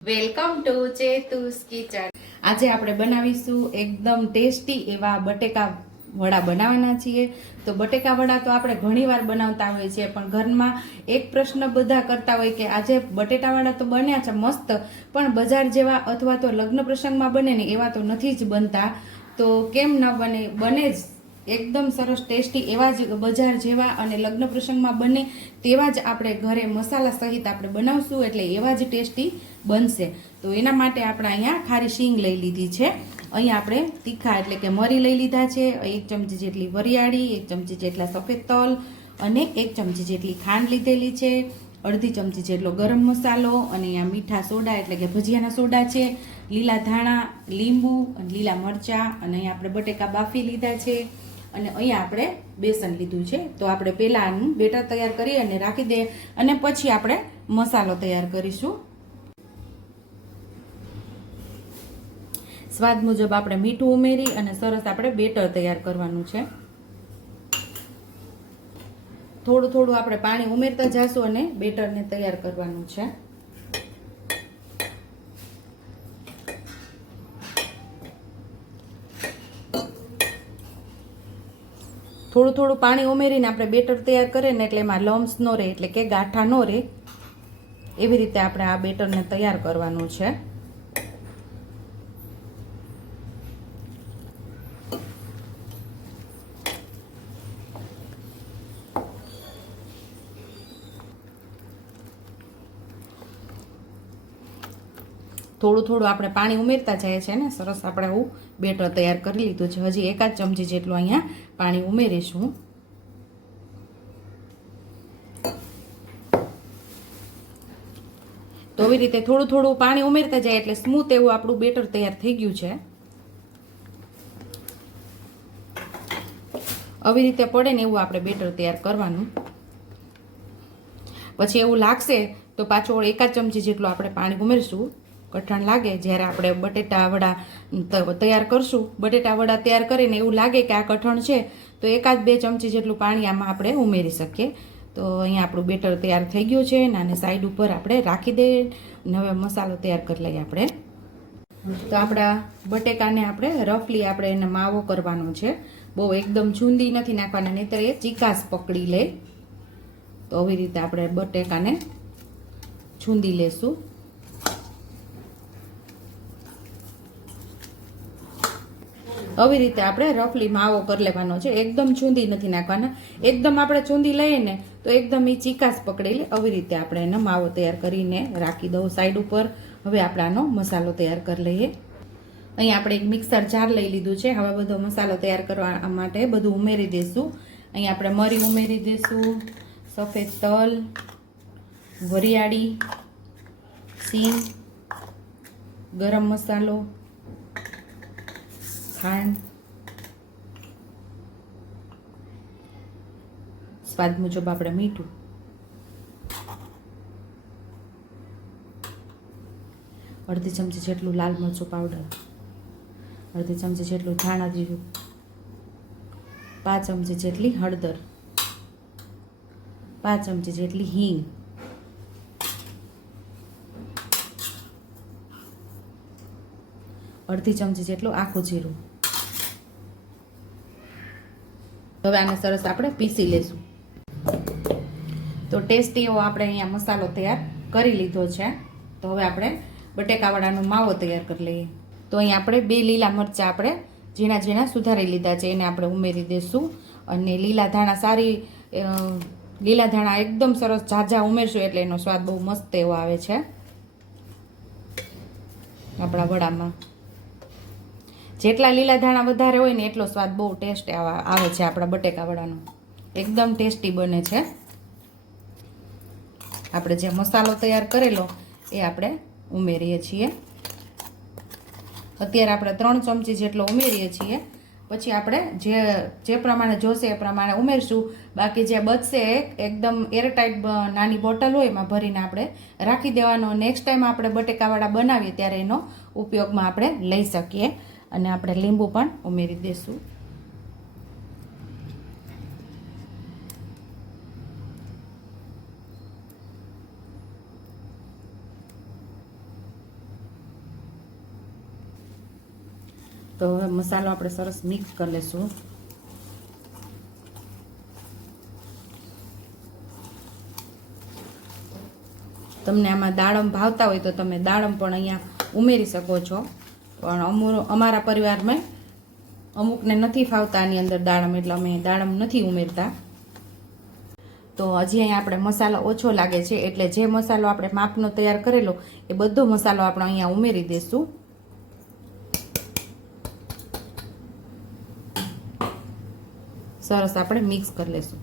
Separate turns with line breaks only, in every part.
Welcome to ચેતુસ kitchen. આજે આપણે બનાવીશું એકદમ ટેસ્ટી એવા બટેકા વડા બનાવવાના છીએ. તો બટેકા વડા તો આપણે ઘણીવાર બનાવતા હોઈએ છીએ, પણ ઘરમાં એક પ્રશ્ન બધા કરતા હોય કે આજે બટેટાવાળા તો બન્યા છે મસ્ત, પણ બજાર જેવા અથવા તો લગ્ન પ્રસંગમાં બને ને એવા તો નથી જ બનતા. તો કેમ ન બને? બને જ. એકદમ સરસ ટેસ્ટી એવા જ બજાર જેવા અને લગ્ન પ્રસંગમાં બને તેવા જ આપણે ઘરે મસાલા સહિત આપણે બનાવશું એટલે એવા જ ટેસ્ટી બનશે. તો એના માટે આપણે અહીંયા ખારી શીંગ લઈ લીધી છે. અહીંયા આપણે તીખા એટલે કે મરી લઈ લીધા છે. એક ચમચી જેટલી વરિયાળી, એક ચમચી જેટલા સફેદ તલ અને એક ચમચી જેટલી ખાંડ લીધેલી છે. અડધી ચમચી જેટલો ગરમ મસાલો અને અહીંયા મીઠા સોડા એટલે કે ભજીયાના સોડા છે. લીલા ધાણા, લીંબુ લીલા મરચાં અને અહીંયા આપણે બટેકા બાફી લીધા છે. અને અહીંયા આપણે બેસન લીધું છે. તો આપણે પહેલાં આનું બેટર તૈયાર કરી અને રાખી દઈએ. અને પછી આપણે મસાલો તૈયાર કરીશું. સ્વાદ મુજબ આપણે મીઠું ઉમેરી અને સરસ આપણે બેટર તૈયાર કરવાનું છે. થોડું થોડું આપણે પાણી ઉમેરતા જઈશું અને બેટરને તૈયાર કરવાનું છે. થોડું થોડું પાણી ઉમેરીને આપણે બેટર તૈયાર કરીએ ને એટલે એમાં લમ્સ ન રહે, એટલે કે ગાંઠા ન રહે. એવી રીતે આપણે આ બેટરને તૈયાર કરવાનું છે. થોડું થોડું આપણે પાણી ઉમેરતા જાય છે ને, સરસ આપણે આવું બેટર તૈયાર કરી લીધું છે. હજી એકાદ ચમચી જેટલું અહીંયા પાણી ઉમેરીશું. તો આવી રીતે થોડું થોડું પાણી ઉમેરતા જાય એટલે સ્મૂથ એવું આપણું બેટર તૈયાર થઈ ગયું છે. આવી રીતે પડે ને એવું આપણે બેટર તૈયાર કરવાનું. પછી એવું લાગશે તો પાછો એકાદ ચમચી જેટલું આપણે પાણી ઉમેરશું. કઠણ લાગે, જ્યારે આપણે બટેટા વડા તૈયાર કરશું. બટેટા વડા તૈયાર કરીને એવું લાગે કે આ કઠણ છે, તો એકાદ બે ચમચી જેટલું પાણી આમાં આપણે ઉમેરી શકીએ. તો અહીંયા આપણું બેટર તૈયાર થઈ ગયું છે, અને સાઈડ ઉપર આપણે રાખી દઈએ. હવે મસાલો તૈયાર કરી લઈએ આપણે. તો આપણા બટેકાને આપણે રફલી આપણે એને માવો કરવાનો છે. બહુ એકદમ ચૂંદી નથી નાખવાના, નહીંતર એ ચીકાસ પકડી લે. તો આવી રીતે આપણે બટેકાને છૂંદી લેશું. આવી રીતે આપણે રફલી માવો કરી લેવાનો છે. એકદમ ચૂંદી નથી નાખવાના. એકદમ આપણે ચૂંદી લઈએ ને, તો એકદમ એ ચીકાસ પકડી લે. આવી રીતે આપણે એનો માવો તૈયાર કરીને રાખી દઉં સાઈડ ઉપર. હવે આપણે આનો મસાલો તૈયાર કરી લઈએ. અહીં આપણે એક મિક્સર જાર લઈ લીધું છે. હવે બધો મસાલો તૈયાર કરવા માટે બધું ઉમેરી દઈશું અહીં આપણે મરી ઉમેરી દઈશું સફેદ તલ, વરિયાળી સિંગ ગરમ મસાલો ખાંડ. સ્વાદ મુજબ આપણે મીઠું. અડધી ચમચી જેટલું લાલ મરચું પાવડર અડધી ચમચી જેટલું ધાણા જીરું. પાંચ ચમચી જેટલી હળદર. પાંચ ચમચી જેટલી હિંગ. અડધી ચમચી જેટલું આખું જીરું. હવે આને સરસ આપણે પીસી લેશું. તો ટેસ્ટી એવો આપણે અહીંયા મસાલો તૈયાર કરી લીધો છે. તો હવે આપણે બટેકાવાળાનો માવો તૈયાર કરી લઈએ. તો અહીં આપણે બે લીલા મરચાં આપણે ઝીણા ઝીણા સુધારી લીધા છે. એને આપણે ઉમેરી દઈશું અને લીલા ધાણા સારી લીલા ધાણા એકદમ સરસ ઝાઝા ઉમેરશું એટલે એનો સ્વાદ બહુ મસ્ત એવો આવે છે. આપણા વડામાં. જેટલા લીલા ધાણા વધારે હોય ને એટલો સ્વાદ બહુ ટેસ્ટ આવે છે આપણા બટેકાવાળાનો એકદમ ટેસ્ટી બને છે. આપણે જે મસાલો તૈયાર કરેલો, એ આપણે ઉમેરીએ છીએ. અત્યારે આપણે ત્રણ ચમચી જેટલો ઉમેરીએ છીએ. પછી આપણે જે જે પ્રમાણે જોશે એ પ્રમાણે ઉમેરશું. બાકી જે બચશે એકદમ એરટાઈટ નાની બોટલ હોય એમાં ભરીને આપણે રાખી દેવાનો. નેક્સ્ટ ટાઈમ આપણે બટેકાવાળા બનાવીએ ત્યારે એનો ઉપયોગમાં આપણે લઈ શકીએ. અને આપણે લીંબુ પણ ઉમેરી દઈશું તો હવે મસાલો આપણે સરસ મિક્સ કરી લઈશું તમને આમાં દાડમ ભાવતા હોય તો તમે દાડમ પણ અહીંયા ઉમેરી શકો છો. પણ અમુ અમારા પરિવારમાં અમુકને નથી ફાવતા આની અંદર દાડમ, એટલે અમે દાડમ નથી ઉમેરતા. તો હજી અહીંયા આપણે મસાલો ઓછો લાગે છે, એટલે જે મસાલો આપણે માપનો તૈયાર કરેલો, એ બધો મસાલો આપણે અહીંયા ઉમેરી દઈશું સરસ, આપણે મિક્સ કરી લઈશું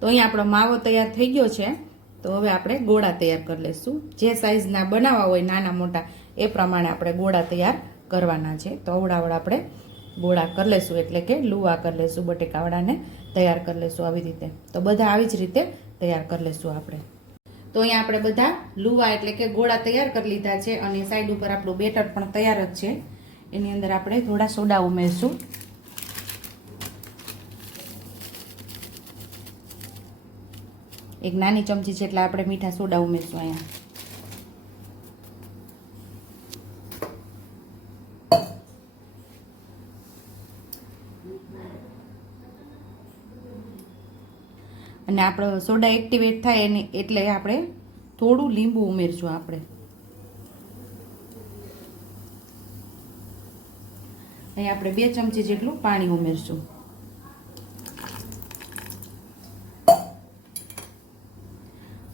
તો અહીંયા આપણો માવો તૈયાર થઈ ગયો છે. તો હવે આપણે ગોળા તૈયાર કરી લઈશું જે સાઇઝના બનાવવા હોય નાના મોટા, એ પ્રમાણે આપણે ગોળા તૈયાર કરવાના છે. તો અવડાવડ આપણે ગોળા કરી લઈશું એટલે કે લુવા કરી લઈશું બટેકાવડાને તૈયાર કરી લઈશું આવી રીતે. તો બધા આવી જ રીતે તૈયાર કરી લઈશું આપણે. તો અહીંયા આપણે બધા લુવા એટલે કે ગોળા તૈયાર કરી લીધા છે અને સાઈડ ઉપર આપણું બેટર પણ તૈયાર જ છે. એની અંદર આપણે થોડા સોડા ઉમેરશું. એક નાની ચમચી જેટલા આપણે મીઠા સોડા ઉમેરશું અહીંયા. અને આપણો સોડા એક્ટિવેટ થાય એને એટલે આપણે થોડું લીંબુ ઉમેરશું આપણે. અહીં આપણે બે ચમચી જેટલું પાણી ઉમેરશું.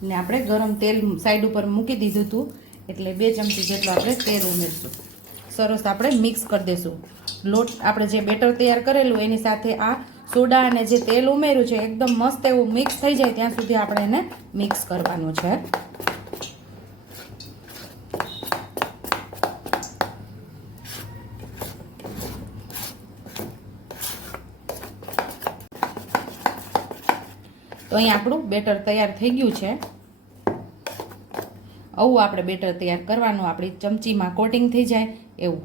ને આપણે ગરમ તેલ સાઈડ ઉપર મૂકી દીધું હતું. એટલે બે ચમચી જેટલું આપણે તેલ ઉમેરશું. સરસ આપણે મિક્સ કરી દઈશું લોટ આપણે જે બેટર તૈયાર કરેલું એની સાથે આ સોડા અને જે તેલ ઉમેર્યું છે, એકદમ મસ્ત એવું મિક્સ થઈ જાય ત્યાં સુધી આપણે એને મિક્સ કરવાનું છે. તો અહીં આપણું બેટર તૈયાર થઈ ગયું છે. આવું આપણે બેટર તૈયાર કરવાનું, આપણી ચમચીમાં કોટિંગ થઈ જાય એવું.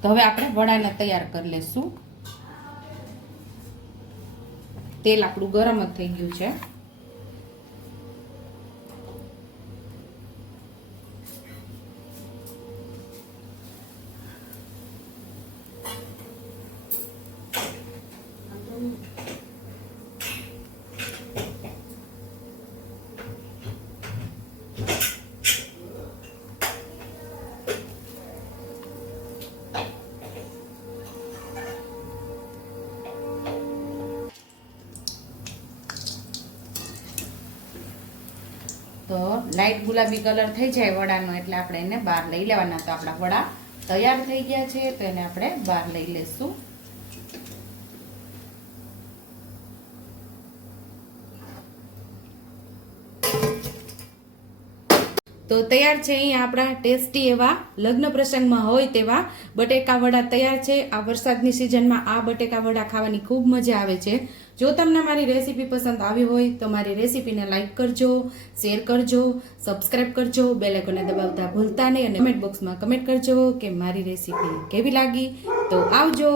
તો હવે આપણે વડાને તૈયાર કરી લઈશું તેલ આપણું ગરમ જ થઈ ગયું છે. તો લાઈટ ગુલાબી કલર થઈ જાય વડાનો એટલે આપણે એને બહાર લઈ લેવાના. તો આપણા વડા તૈયાર થઈ ગયા છે, તો એને આપણે બહાર લઈ લેશું. તો તૈયાર છે અહીં આપણા ટેસ્ટી એવા લગ્ન પ્રસંગમાં હોય તેવા બટેકા વડા તૈયાર છે. આ વરસાદની સિઝનમાં આ બટેકા વડા ખાવાની ખૂબ મજા આવે છે. જો તમને મારી રેસીપી પસંદ આવી હોય તો મારી રેસીપીને લાઇક કરજો, શેર કરજો, સબસ્ક્રાઇબ કરજો બેલેકોને દબાવતા ભૂલતા નહીં અને કમેન્ટ બોક્સમાં કમેન્ટ કરજો કે મારી રેસીપી કેવી લાગી. તો આવજો.